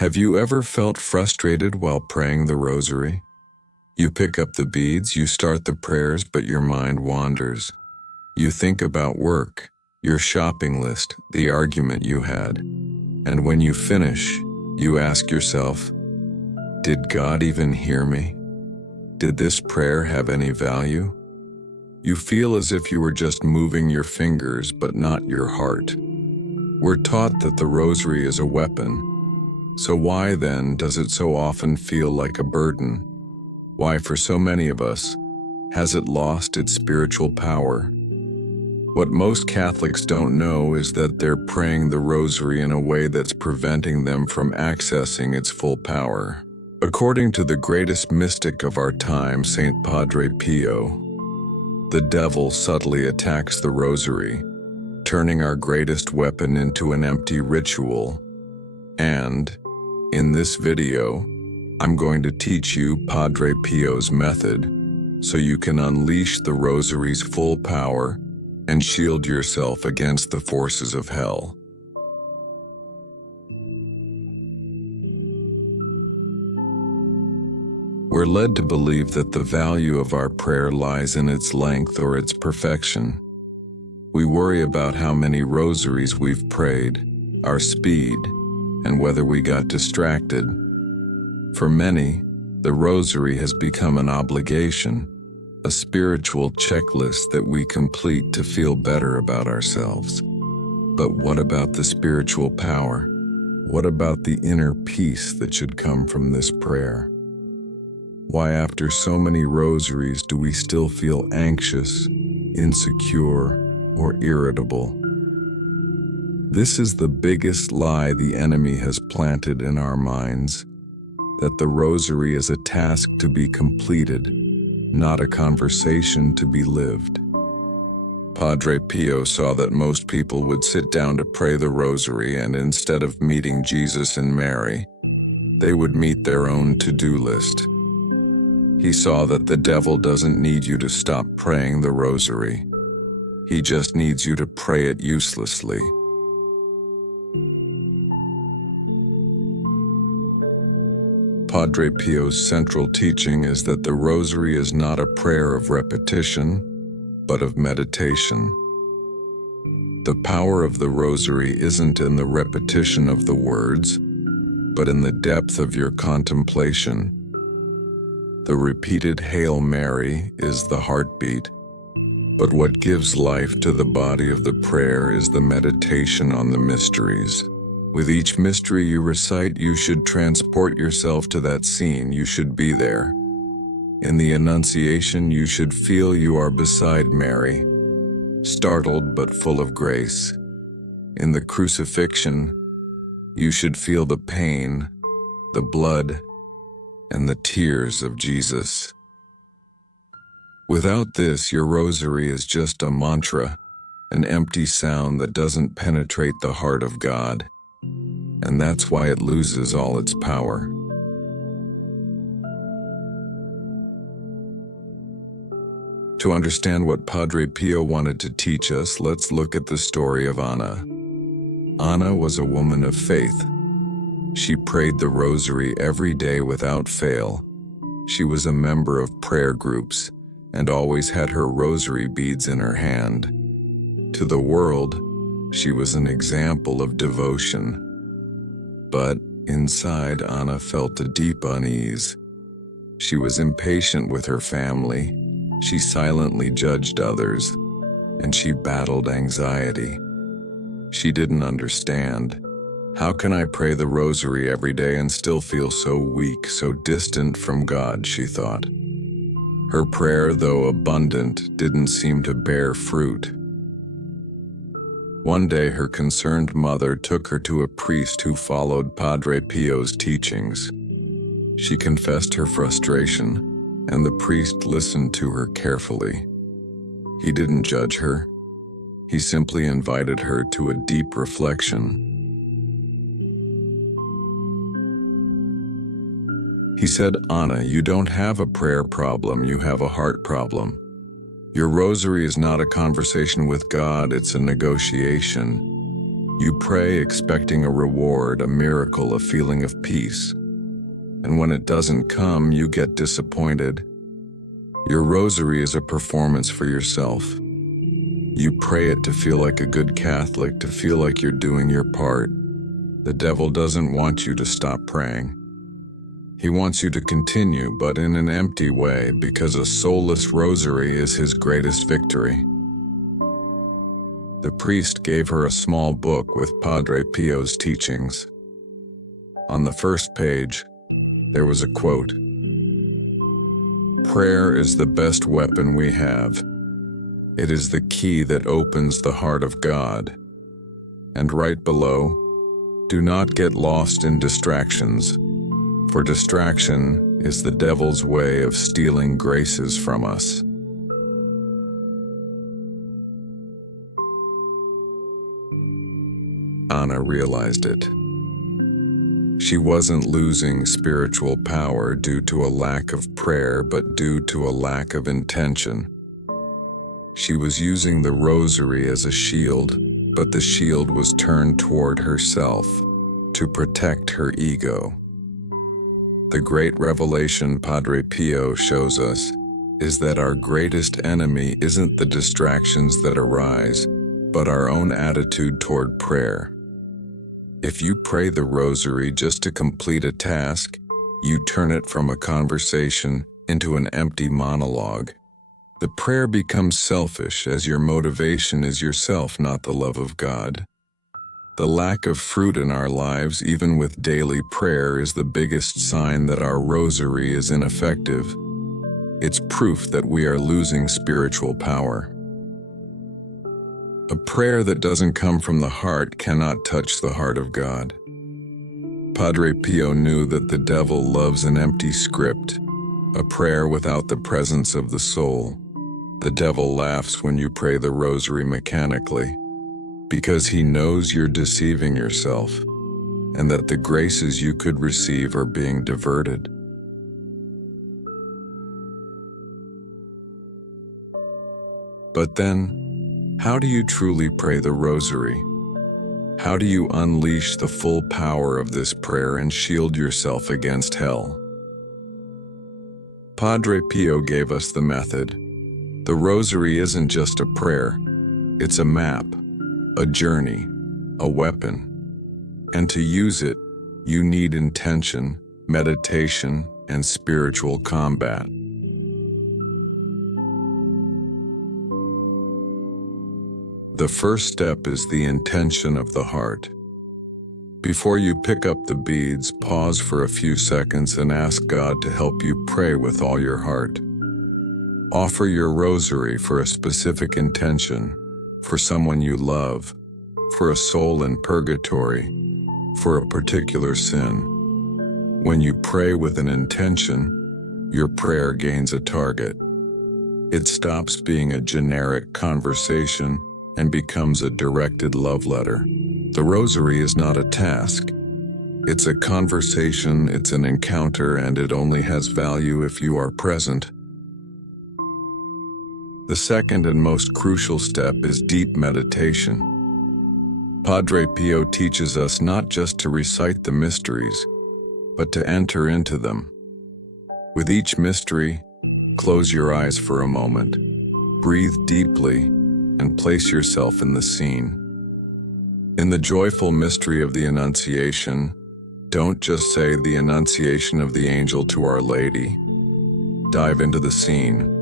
Have you ever felt frustrated while praying the Rosary? You pick up the beads, you start the prayers, but your mind wanders. You think about work, your shopping list, the argument you had. And when you finish, you ask yourself, did God even hear me? Did this prayer have any value? You feel as if you were just moving your fingers, but not your heart. We're taught that the Rosary is a weapon. So why then does it so often feel like a burden? Why, for so many of us, has it lost its spiritual power? What most Catholics don't know is that they're praying the Rosary in a way that's preventing them from accessing its full power. According to the greatest mystic of our time, Saint Padre Pio, the devil subtly attacks the Rosary, turning our greatest weapon into an empty ritual. And, in this video, I'm going to teach you Padre Pio's method so you can unleash the Rosary's full power and shield yourself against the forces of hell. We're led to believe that the value of our prayer lies in its length or its perfection. We worry about how many rosaries we've prayed, our speed, and whether we got distracted. For many, the Rosary has become an obligation, a spiritual checklist that we complete to feel better about ourselves. But what about the spiritual power? What about the inner peace that should come from this prayer? Why, after so many rosaries, do we still feel anxious, insecure, or irritable? This is the biggest lie the enemy has planted in our minds, that the Rosary is a task to be completed, not a conversation to be lived. Padre Pio saw that most people would sit down to pray the Rosary, and instead of meeting Jesus and Mary, they would meet their own to-do list. He saw that the devil doesn't need you to stop praying the Rosary. He just needs you to pray it uselessly. Padre Pio's central teaching is that the Rosary is not a prayer of repetition, but of meditation. The power of the Rosary isn't in the repetition of the words, but in the depth of your contemplation. The repeated Hail Mary is the heartbeat, but what gives life to the body of the prayer is the meditation on the mysteries. With each mystery you recite, you should transport yourself to that scene. You should be there. In the Annunciation, you should feel you are beside Mary, startled but full of grace. In the Crucifixion, you should feel the pain, the blood, and the tears of Jesus. Without this, your Rosary is just a mantra, an empty sound that doesn't penetrate the heart of God. And that's why it loses all its power. To understand what Padre Pio wanted to teach us, let's look at the story of Anna. Anna was a woman of faith. She prayed the Rosary every day without fail. She was a member of prayer groups and always had her Rosary beads in her hand. To the world, she was an example of devotion. But inside, Anna felt a deep unease. She was impatient with her family, she silently judged others, and she battled anxiety. She didn't understand. How can I pray the Rosary every day and still feel so weak, so distant from God, she thought. Her prayer, though abundant, didn't seem to bear fruit. One day, her concerned mother took her to a priest who followed Padre Pio's teachings. She confessed her frustration, and the priest listened to her carefully. He didn't judge her. He simply invited her to a deep reflection. He said, "Anna, you don't have a prayer problem, you have a heart problem. Your Rosary is not a conversation with God, it's a negotiation. You pray expecting a reward, a miracle, a feeling of peace. And when it doesn't come, you get disappointed. Your rosary is a performance for yourself. You pray it to feel like a good Catholic, to feel like you're doing your part. The devil doesn't want you to stop praying. He wants you to continue, but in an empty way, because a soulless rosary is his greatest victory. The priest gave her a small book with Padre Pio's teachings. On the first page, there was a quote: "Prayer is the best weapon we have. It is the key that opens the heart of God." And right below, "Do not get lost in distractions, for distraction is the devil's way of stealing graces from us." Anna realized it. She wasn't losing spiritual power due to a lack of prayer, but due to a lack of intention. She was using the rosary as a shield, but the shield was turned toward herself to protect her ego. The great revelation Padre Pio shows us is that our greatest enemy isn't the distractions that arise, but our own attitude toward prayer. If you pray the rosary just to complete a task, you turn it from a conversation into an empty monologue. The prayer becomes selfish, as your motivation is yourself, not the love of God. The lack of fruit in our lives, even with daily prayer, is the biggest sign that our rosary is ineffective. It's proof that we are losing spiritual power. A prayer that doesn't come from the heart cannot touch the heart of God. Padre Pio knew that the devil loves an empty script, a prayer without the presence of the soul. The devil laughs when you pray the rosary mechanically, because he knows you're deceiving yourself, and that the graces you could receive are being diverted. But then, how do you truly pray the rosary? How do you unleash the full power of this prayer and shield yourself against hell? Padre Pio gave us the method. The rosary isn't just a prayer, it's a map, a journey, a weapon. And to use it, you need intention, meditation, and spiritual combat. The first step is the intention of the heart. Before you pick up the beads, pause for a few seconds and ask God to help you pray with all your heart. Offer your rosary for a specific intention, for someone you love, for a soul in purgatory, for a particular sin. When you pray with an intention, your prayer gains a target. It stops being a generic conversation and becomes a directed love letter. The rosary is not a task. It's a conversation, it's an encounter, and it only has value if you are present. The second and most crucial step is deep meditation. Padre Pio teaches us not just to recite the mysteries, but to enter into them. With each mystery, close your eyes for a moment, breathe deeply, and place yourself in the scene. In the joyful mystery of the Annunciation, don't just say the Annunciation of the angel to Our Lady. Dive into the scene.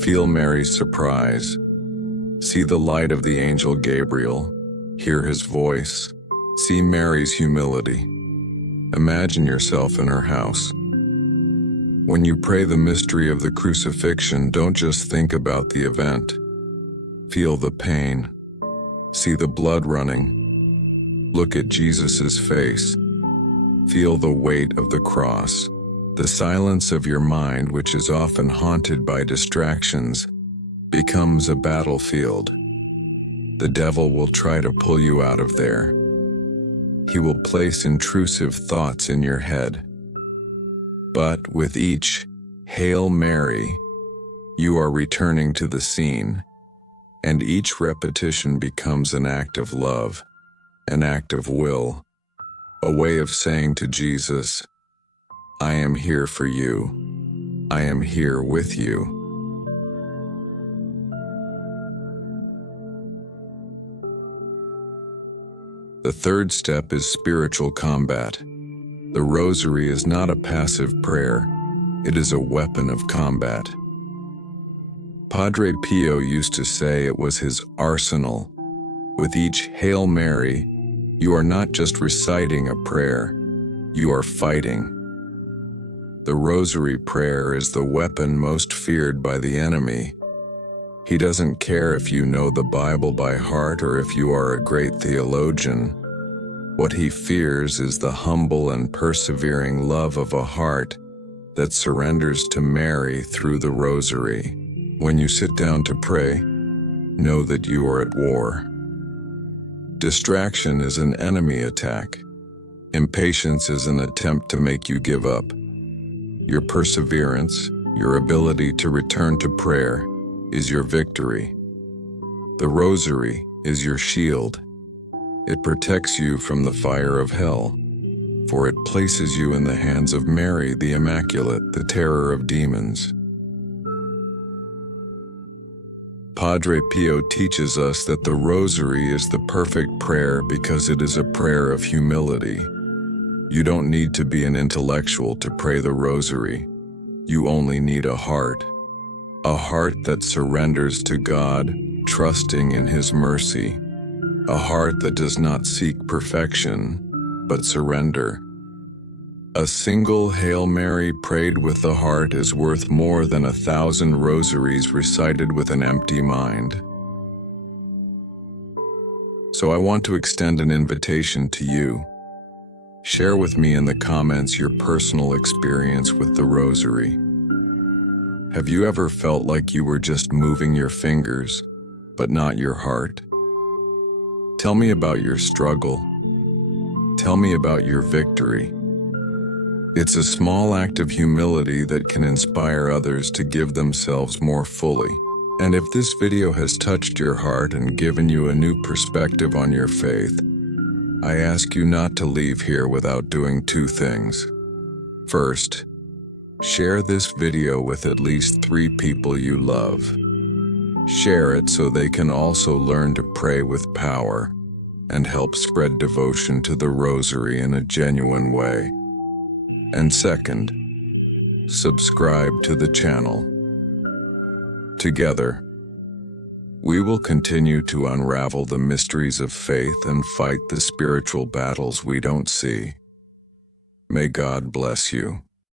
Feel Mary's surprise. See the light of the angel Gabriel. Hear his voice. See Mary's humility. Imagine yourself in her house. When you pray the mystery of the crucifixion, don't just think about the event. Feel the pain. See the blood running. Look at Jesus' face. Feel the weight of the cross. The silence of your mind, which is often haunted by distractions, becomes a battlefield. The devil will try to pull you out of there. He will place intrusive thoughts in your head. But with each Hail Mary, you are returning to the scene, and each repetition becomes an act of love. an act of will, a way of saying to Jesus, I am here for you. I am here with you. The third step is spiritual combat. The Rosary is not a passive prayer, it is a weapon of combat. Padre Pio used to say it was his arsenal. With each Hail Mary, you are not just reciting a prayer, you are fighting. The Rosary prayer is the weapon most feared by the enemy. He doesn't care if you know the Bible by heart or if you are a great theologian. What he fears is the humble and persevering love of a heart that surrenders to Mary through the Rosary. When you sit down to pray, know that you are at war. Distraction is an enemy attack. Impatience is an attempt to make you give up. Your perseverance, your ability to return to prayer, is your victory. The Rosary is your shield. It protects you from the fire of hell, for it places you in the hands of Mary the Immaculate, the terror of demons. Padre Pio teaches us that the Rosary is the perfect prayer because it is a prayer of humility. You don't need to be an intellectual to pray the Rosary. You only need a heart that surrenders to God, trusting in His mercy. A heart that does not seek perfection, but surrender. A single Hail Mary prayed with the heart is worth more than 1,000 rosaries recited with an empty mind. So I want to extend an invitation to you. Share with me in the comments your personal experience with the Rosary. Have you ever felt like you were just moving your fingers, but not your heart? Tell me about your struggle. Tell me about your victory. It's a small act of humility that can inspire others to give themselves more fully. And if this video has touched your heart and given you a new perspective on your faith, I ask you not to leave here without doing two things. First, share this video with at least 3 people you love. Share it so they can also learn to pray with power and help spread devotion to the Rosary in a genuine way. And second, subscribe to the channel. Together, we will continue to unravel the mysteries of faith and fight the spiritual battles we don't see. May God bless you.